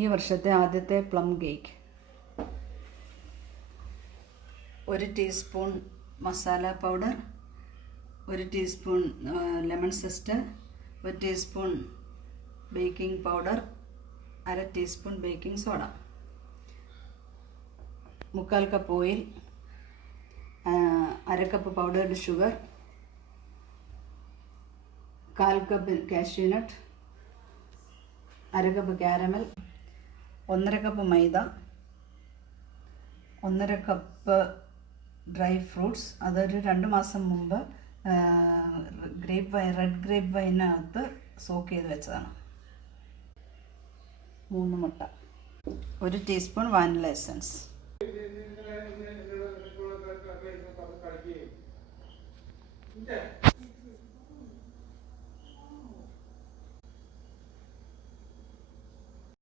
ഈ വർഷത്തെ ആദ്യത്തെ plum cake. 1 teaspoon masala powder, 1 teaspoon lemon zest, 1 teaspoon baking powder, 1/2 teaspoon baking soda, 1/4 cup oil, 1/2 cup powdered sugar, 1/4 cup cashew nut, 1/2 cup caramel, 1/2 cup maida, 1/2 cup dry fruits. അതൊരു 2 മാസം മുമ്പ് red grape വൈനകത്ത് soak ചെയ്ത് വെച്ചതാണ്. 3 മുട്ട, 1 teaspoon vanilla essence.